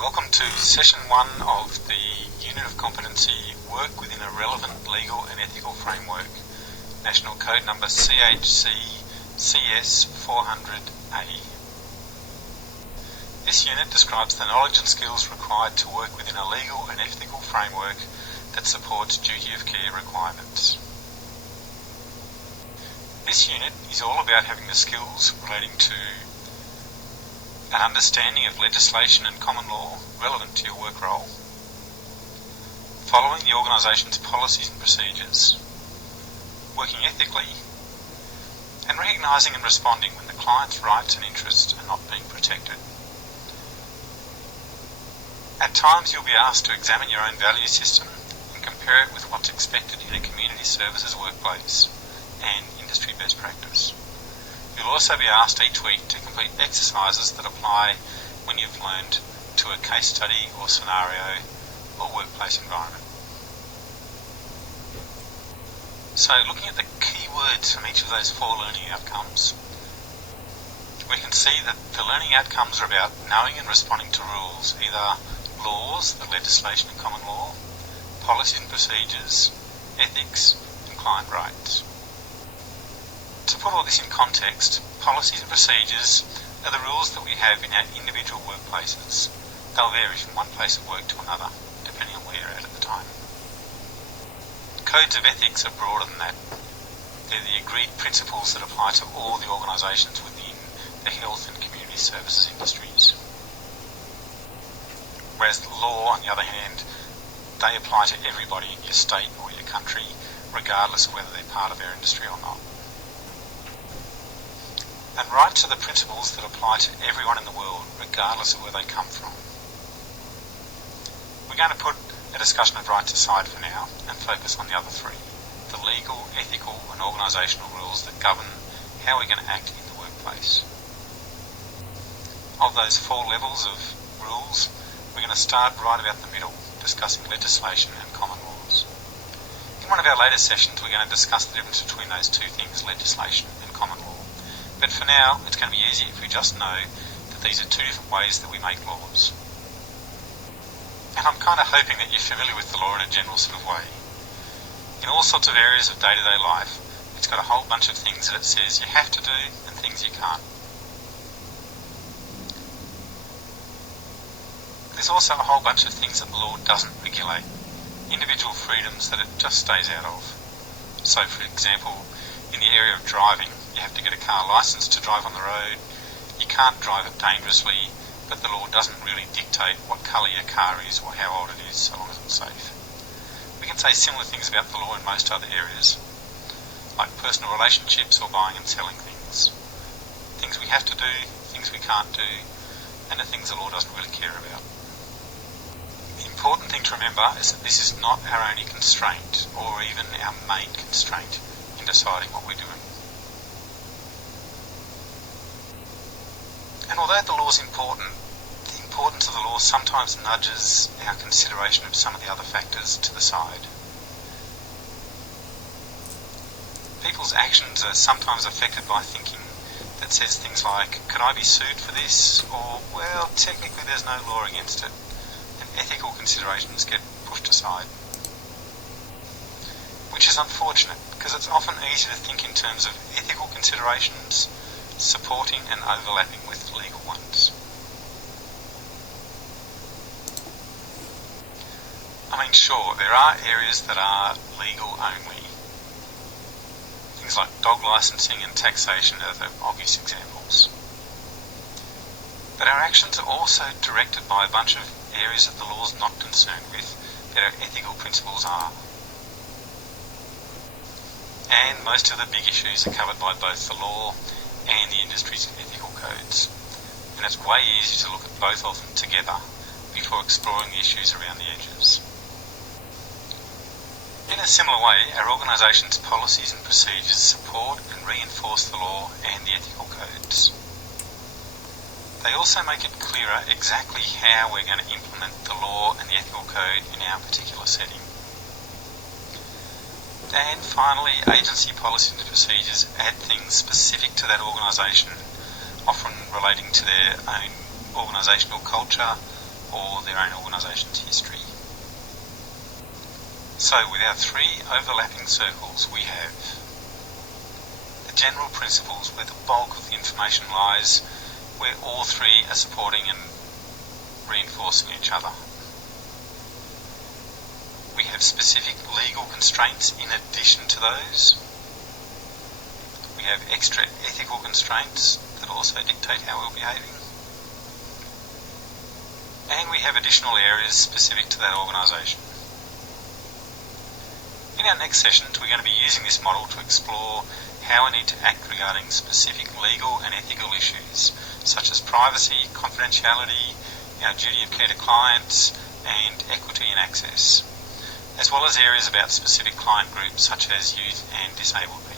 Welcome to Session 1 of the Unit of Competency Work within a Relevant Legal and Ethical Framework, National Code Number CHC CS 400A. This unit describes the knowledge and skills required to work within a legal and ethical framework that supports duty of care requirements. This unit is all about having the skills relating to an understanding of legislation and common law relevant to your work role, following the organisation's policies and procedures, working ethically, and recognising and responding when the client's rights and interests are not being protected. At times you'll be asked to examine your own value system and compare it with what's expected in a community services workplace and industry best practice. You'll also be asked each week to complete exercises that apply when you've learned to a case study or scenario or workplace environment. So looking at the key words from each of those 4 learning outcomes, we can see that the learning outcomes are about knowing and responding to rules, either laws, the legislation and common law, policies and procedures, ethics and client rights. To put all this in context, policies and procedures are the rules that we have in our individual workplaces. They'll vary from one place of work to another, depending on where you're at the time. Codes of ethics are broader than that. They're the agreed principles that apply to all the organisations within the health and community services industries. Whereas the law, on the other hand, they apply to everybody in your state or your country, regardless of whether they're part of our industry or not. And rights are the principles that apply to everyone in the world, regardless of where they come from. We're going to put a discussion of rights aside for now and focus on the other 3, the legal, ethical and organisational rules that govern how we're going to act in the workplace. Of those 4 levels of rules, we're going to start right about the middle, discussing legislation and common laws. In one of our later sessions, we're going to discuss the difference between those 2 things, legislation and common law. But for now, it's going to be easy if we just know that these are 2 different ways that we make laws. And I'm kind of hoping that you're familiar with the law in a general sort of way. In all sorts of areas of day-to-day life, it's got a whole bunch of things that it says you have to do and things you can't. There's also a whole bunch of things that the law doesn't regulate, individual freedoms that it just stays out of. So, for example, in the area of driving, you have to get a car licence to drive on the road. You can't drive it dangerously, but the law doesn't really dictate what colour your car is or how old it is, so long as it's safe. We can say similar things about the law in most other areas, like personal relationships or buying and selling things. Things we have to do, things we can't do, and the things the law doesn't really care about. The important thing to remember is that this is not our only constraint, or even our main constraint in deciding what we're doing. And although the law is important, the importance of the law sometimes nudges our consideration of some of the other factors to the side. People's actions are sometimes affected by thinking that says things like, could I be sued for this? Or, well, technically there's no law against it. And ethical considerations get pushed aside. Which is unfortunate, because it's often easy to think in terms of ethical considerations supporting and overlapping with legal ones. I mean, sure, there are areas that are legal only. Things like dog licensing and taxation are the obvious examples. But our actions are also directed by a bunch of areas that the law is not concerned with, that our ethical principles are. And most of the big issues are covered by both the law and the industry's ethical codes. And it's way easier to look at both of them together before exploring the issues around the edges. In a similar way, our organisation's policies and procedures support and reinforce the law and the ethical codes. They also make it clearer exactly how we're going to implement the law and the ethical code in our particular setting. And finally, agency policies and procedures add things specific to that organisation, often relating to their own organisational culture, or their own organisation's history. So with our three overlapping circles we have the general principles where the bulk of the information lies, where all three are supporting and reinforcing each other. We have specific legal constraints in addition to those. We have extra ethical constraints that also dictate how we're behaving. And we have additional areas specific to that organisation. In our next sessions, we're going to be using this model to explore how we need to act regarding specific legal and ethical issues, such as privacy, confidentiality, our duty of care to clients, and equity and access, as well as areas about specific client groups such as youth and disabled people.